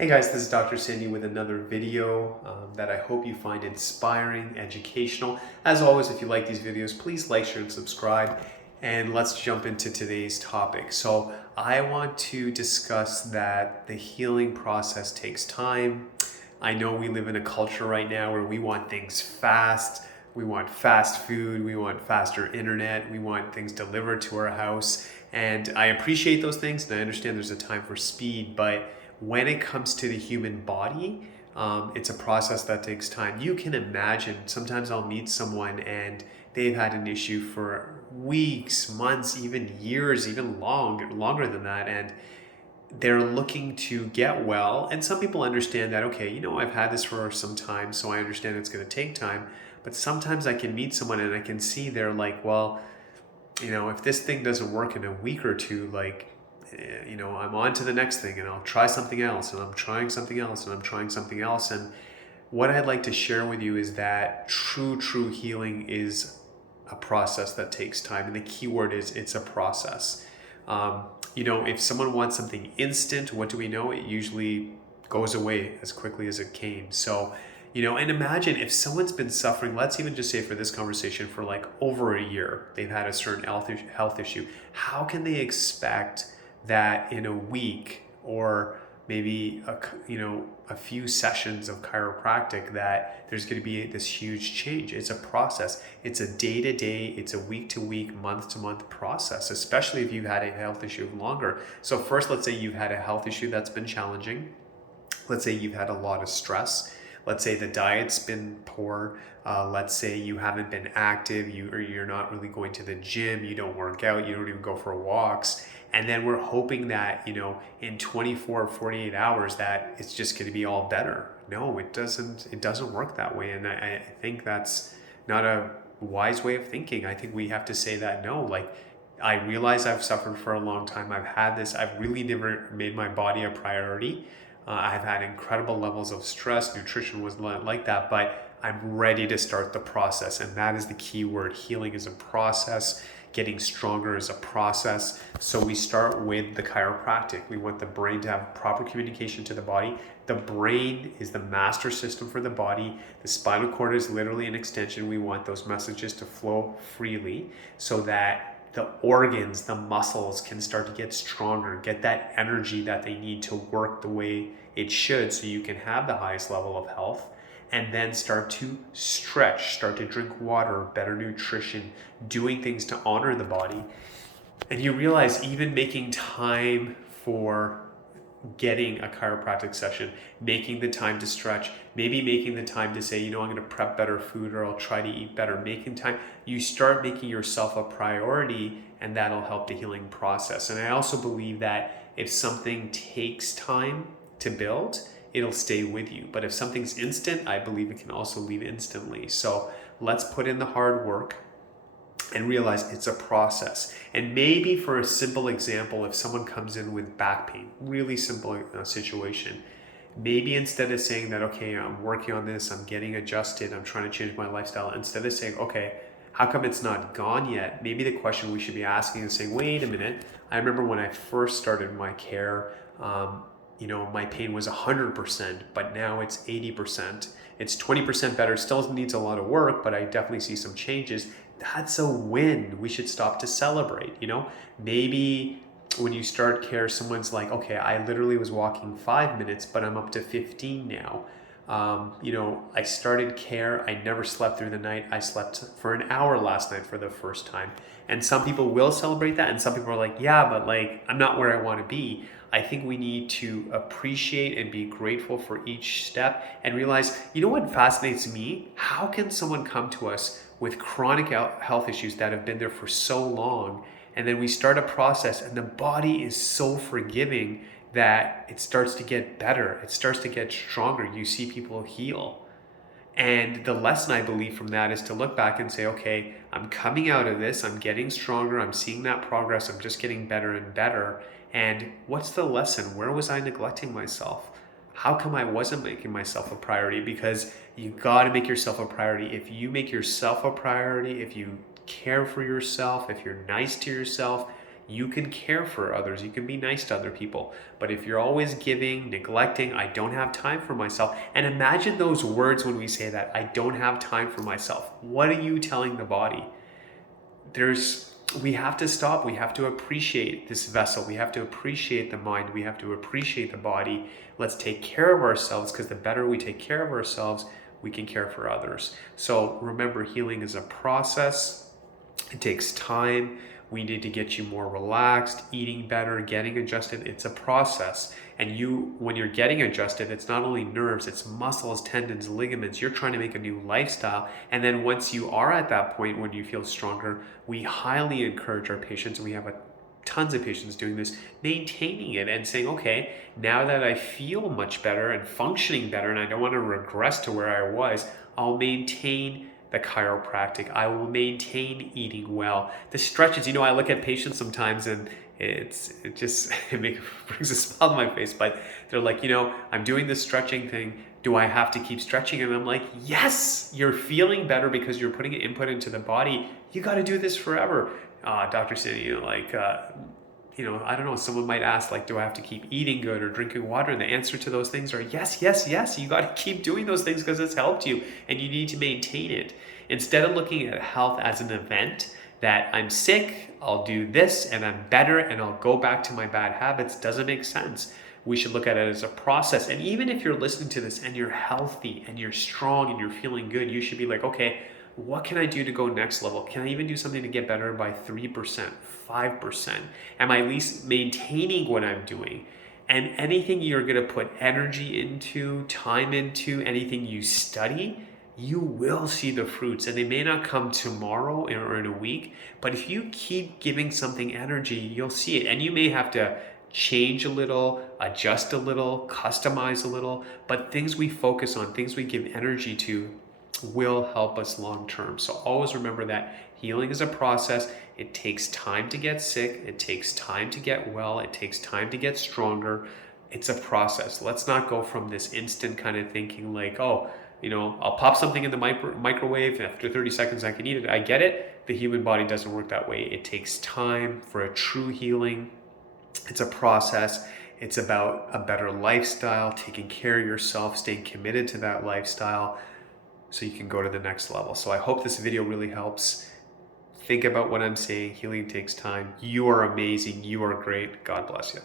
Hey guys, this is Dr. Sandy with another video that I hope you find inspiring, educational. As always, if you like these videos, please like, share, and subscribe. And let's jump into today's topic. So I want to discuss that the healing process takes time. I know we live in a culture right now where we want things fast. We want fast food. We want faster internet. We want things delivered to our house. And I appreciate those things, and I understand there's a time for speed, but when it comes to the human body, it's a process that takes time. You can imagine, sometimes I'll meet someone and they've had an issue for weeks, months, even years, even longer than that. And they're looking to get well. And some people understand that, okay, I've had this for some time, so I understand it's going to take time. But sometimes I can meet someone and I can see they're like, well, if this thing doesn't work in a week or two, I'm on to the next thing and I'll try something else and I'm trying something else and I'm trying something else. And what I'd like to share with you is that true healing is a process that takes time. And the key word is it's a process. If someone wants something instant, what do we know? It usually goes away as quickly as it came. So, and imagine if someone's been suffering, let's even just say for this conversation, for like over a year, they've had a certain health issue. How can they expect that in a week or maybe a few sessions of chiropractic that there's going to be this huge change? It's a process. It's a day-to-day, it's a week-to-week, month-to-month process, especially if you've had a health issue longer. So first, let's say you've had a health issue that's been challenging. Let's say you've had a lot of stress. Let's say the diet's been poor. Let's say you haven't been active, you're not really going to the gym, you don't work out, you don't even go for walks. And then we're hoping that, in 24 or 48 hours that it's just going to be all better. No, it doesn't work that way. And I think that's not a wise way of thinking. I think we have to say that no, I realize I've suffered for a long time. I've had this, I've really never made my body a priority. I've had incredible levels of stress. Nutrition was not like that, but I'm ready to start the process. And that is the key word. Healing is a process. Getting stronger is a process. So we start with the chiropractic. We want the brain to have proper communication to the body. The brain is the master system for the body. The spinal cord is literally an extension. We want those messages to flow freely so that the organs, the muscles can start to get stronger, get that energy that they need to work the way it should so you can have the highest level of health. And then start to stretch, start to drink water, better nutrition, doing things to honor the body. And you realize even making time for getting a chiropractic session, making the time to stretch, maybe making the time to say, I'm going to prep better food or I'll try to eat better, making time, you start making yourself a priority, and that'll help the healing process. And I also believe that if something takes time to build, it'll stay with you. But if something's instant, I believe it can also leave instantly. So let's put in the hard work and realize it's a process. And maybe for a simple example, if someone comes in with back pain, really simple situation, maybe instead of saying that, okay, I'm working on this, I'm getting adjusted, I'm trying to change my lifestyle, instead of saying, okay, how come it's not gone yet? Maybe the question we should be asking is saying, wait a minute, I remember when I first started my care, my pain was 100%, but now it's 80%. It's 20% better, still needs a lot of work, but I definitely see some changes. That's a win. We should stop to celebrate. Maybe when you start care, someone's like, okay, I literally was walking 5 minutes, but I'm up to 15 now. I started care. I never slept through the night. I slept for an hour last night for the first time. And some people will celebrate that. And some people are like, yeah, but I'm not where I want to be. I think we need to appreciate and be grateful for each step and realize, what fascinates me? How can someone come to us with chronic health issues that have been there for so long, and then we start a process and the body is so forgiving that it starts to get better, it starts to get stronger, you see people heal. And the lesson I believe from that is to look back and say, okay, I'm coming out of this, I'm getting stronger, I'm seeing that progress, I'm just getting better and better. And what's the lesson? Where was I neglecting myself? How come I wasn't making myself a priority? Because you got to make yourself a priority. If you make yourself a priority, if you care for yourself, if you're nice to yourself, You can care for others. You can be nice to other people. But if you're always giving, neglecting, I don't have time for myself. And imagine those words when we say that, I don't have time for myself. What are you telling the body? We have to stop. We have to appreciate this vessel. We have to appreciate the mind. We have to appreciate the body. Let's take care of ourselves, because the better we take care of ourselves, we can care for others. So remember, healing is a process. It takes time. We need to get you more relaxed, eating better, getting adjusted. It's a process. And when you're getting adjusted, it's not only nerves, it's muscles, tendons, ligaments. You're trying to make a new lifestyle. And then once you are at that point when you feel stronger, we highly encourage our patients, and we have tons of patients doing this, maintaining it and saying, okay, now that I feel much better and functioning better, and I don't want to regress to where I was, I'll maintain the chiropractic. I will maintain eating well. The stretches, I look at patients sometimes and it brings a smile to my face, but they're like, I'm doing this stretching thing. Do I have to keep stretching? And I'm like, yes, you're feeling better because you're putting input into the body. You got to do this forever. Dr. Cindy, I don't know, someone might ask, like, do I have to keep eating good or drinking water? And the answer to those things are yes, yes, yes. You got to keep doing those things because it's helped you, and you need to maintain it. Instead of looking at health as an event, that I'm sick, I'll do this, and I'm better, and I'll go back to my bad habits, doesn't make sense. We should look at it as a process. And even if you're listening to this and you're healthy and you're strong and you're feeling good, you should be like, okay, what can I do to go next level? Can I even do something to get better by 3%, 5%? Am I at least maintaining what I'm doing? And anything you're going to put energy into, time into, anything you study, you will see the fruits. And they may not come tomorrow or in a week, but if you keep giving something energy, you'll see it. And you may have to change a little, adjust a little, customize a little, but things we focus on, things we give energy to, will help us long term. So always remember that healing is a process. It takes time to get sick. It takes time to get well. It takes time to get stronger. It's a process. Let's not go from this instant kind of thinking like, oh, I'll pop something in the microwave, and after 30 seconds I can eat it. I get it. The human body doesn't work that way. It takes time for a true healing. It's a process. It's about a better lifestyle, taking care of yourself, staying committed to that lifestyle so you can go to the next level. So I hope this video really helps. Think about what I'm saying. Healing takes time. You are amazing. You are great. God bless you.